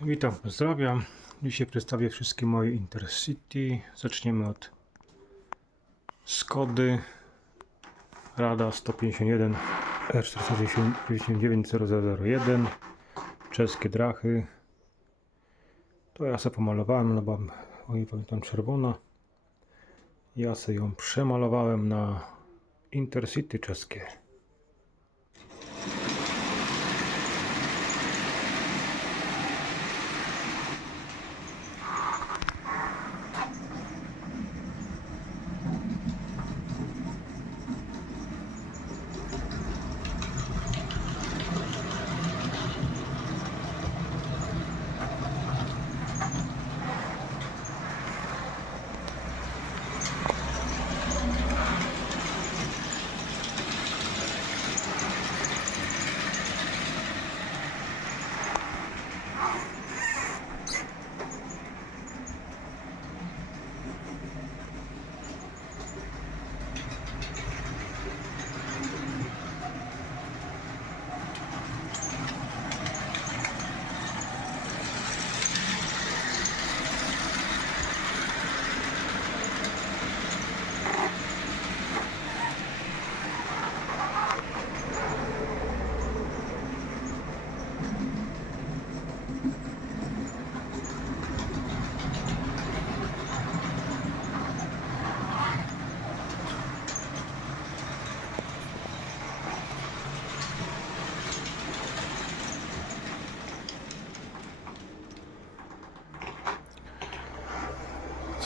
Witam, pozdrawiam. Dzisiaj przedstawię wszystkie moje Intercity. Zaczniemy od Skody Rada 151 R499 Czeskie drachy. To ja sobie pomalowałem, no bo oj, pamiętam czerwona. Ja sobie ją przemalowałem na Intercity czeskie.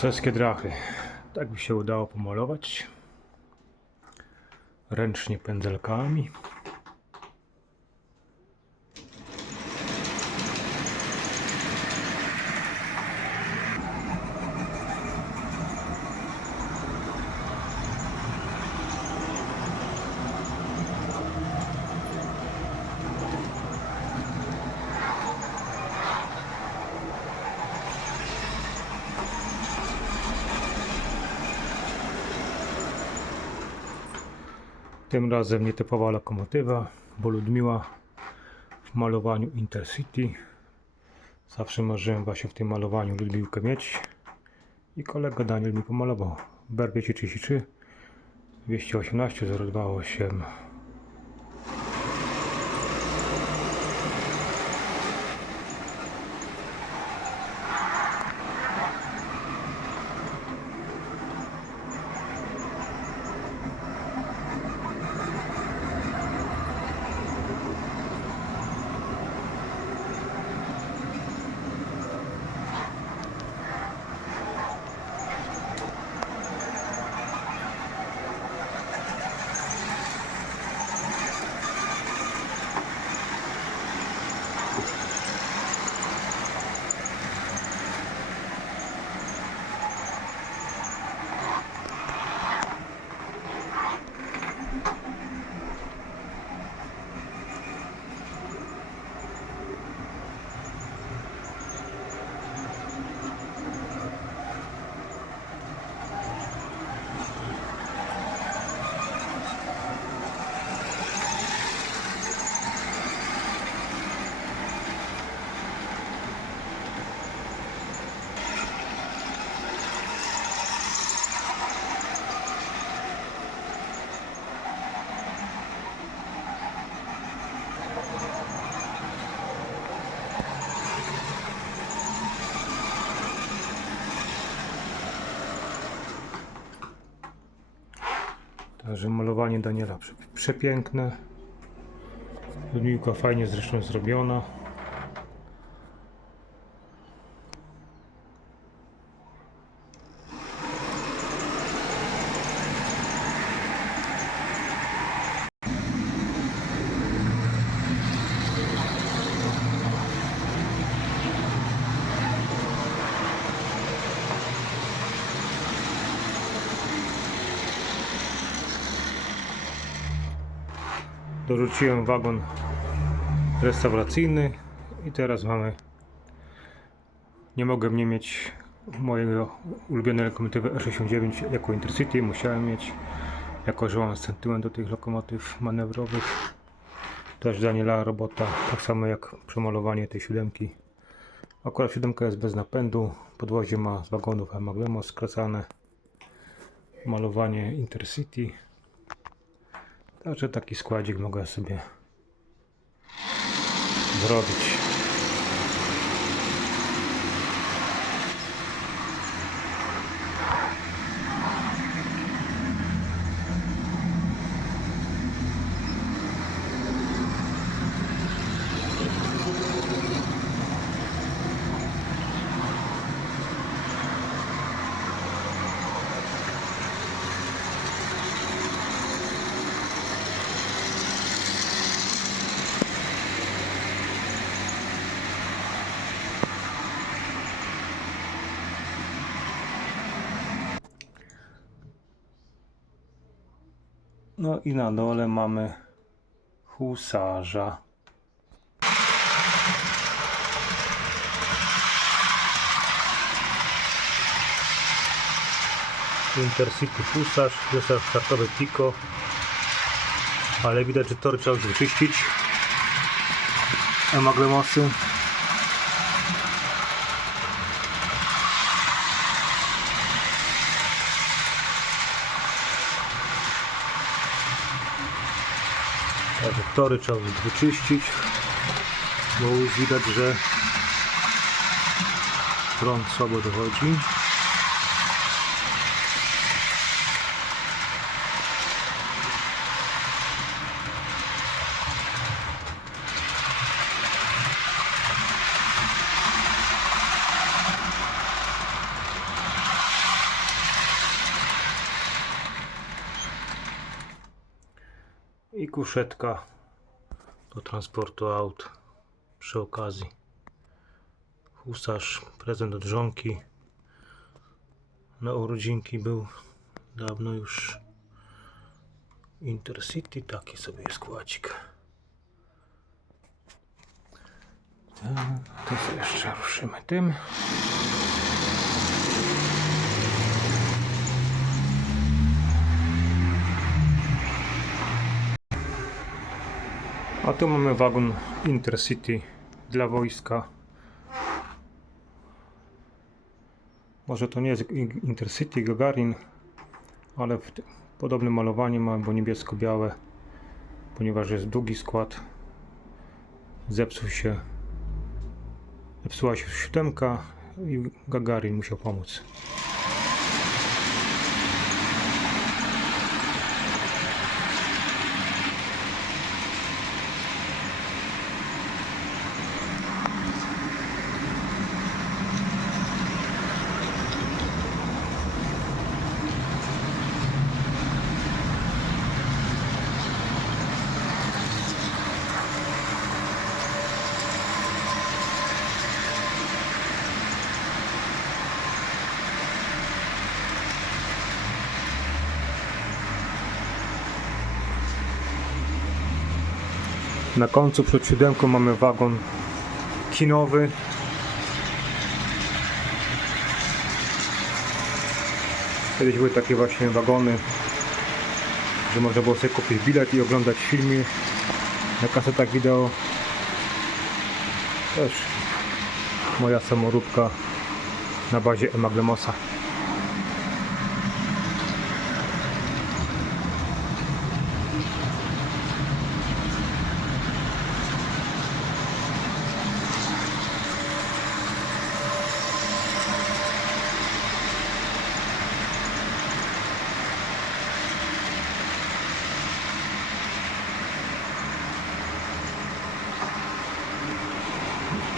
Czeskie drachy. Tak by się udało pomalować. Ręcznie pędzelkami. Tym razem nietypowa lokomotywa, bo Ludmiła w malowaniu Intercity. Zawsze marzyłem właśnie w tym malowaniu Ludmiłkę mieć. I kolega Daniel mi pomalował. BR 233 218 028 Także malowanie Daniela prze- przepiękne. Ludmiłka fajnie zresztą zrobiona. Dorzuciłem wagon restauracyjny i teraz mamy nie mogłem nie mieć mojego ulubionej lokomotywy E69 jako Intercity musiałem mieć jako że mam sentyment do tych lokomotyw manewrowych też Daniela robota tak samo jak przemalowanie tej siódemki Akurat siódemka jest bez napędu. Podwozie ma z wagonów Hemaglemo skracane. Malowanie Intercity. Także taki składzik mogę sobie zrobić. No i na dole mamy husarza. Intercity husarz, zestaw startowy Pico. Ale widać, że tory trzeba wyczyścić. Emaglemosy. Także tory trzeba wyczyścić, bo już widać, że prąd słabo dochodzi. I kuszetka do transportu aut przy okazji. Husarz, prezent od żonki. Na urodzinki był dawno już Intercity, taki sobie jest kładzik. To sobie jeszcze ruszymy tym. A tu mamy wagon Intercity dla wojska. Może to nie jest Intercity Gagarin, ale podobne malowanie ma, bo niebiesko-białe, ponieważ jest długi skład. Zepsuł się, zepsuła się siódemka i Gagarin musiał pomóc. Na końcu przed siódemką mamy wagon kinowy. Kiedyś były takie właśnie wagony, że można było sobie kupić bilet i oglądać filmy na kasetach wideo. Też moja samoróbka na bazie Emaglemosa.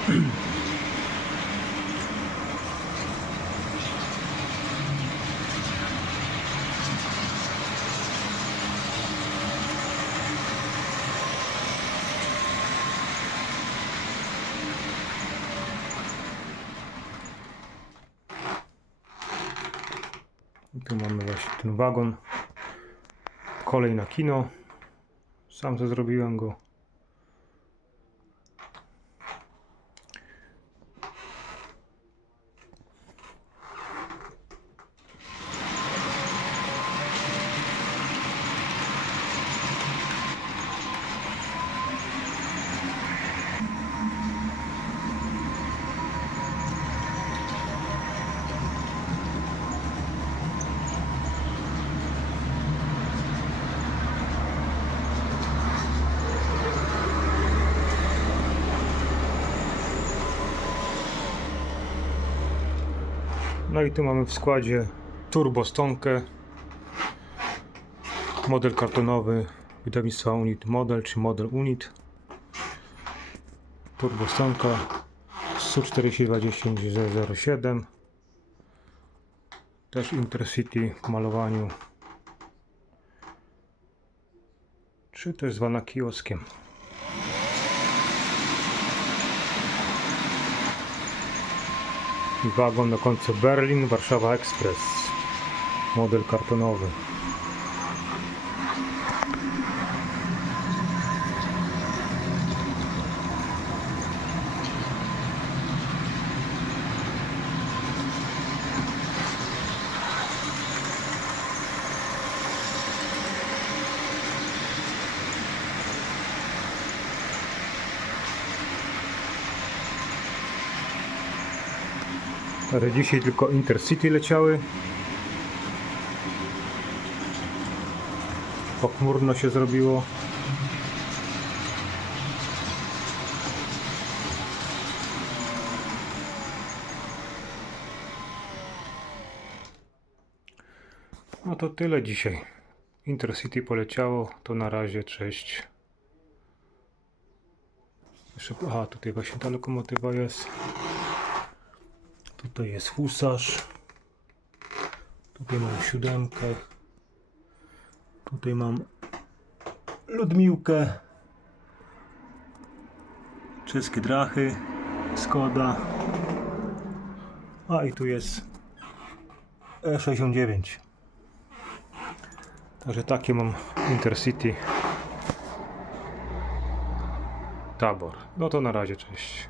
I właśnie ten wagon. Kolej na kino. Sam to zrobiłem go. I tu mamy w składzie turbo stonkę. Model kartonowy wydawnictwa Unit Model czy Model Unit. Turbo stonka SU421007. Też Intercity w malowaniu. Czy też zwana kioskiem. I wagon na końcu Berlin, Warszawa Express. Model kartonowy. Ale dzisiaj tylko Intercity leciały. Pochmurno się zrobiło. No to tyle dzisiaj. Intercity poleciało, to na razie, cześć. Jeszcze, aha, tutaj właśnie ta lokomotywa jest. Tutaj jest husarz. Tutaj mam siódemkę. Tutaj mam Ludmiłkę. Czeskie drachy. Skoda. A i tu jest E69. Także takie mam Intercity. Tabor. No to na razie, cześć.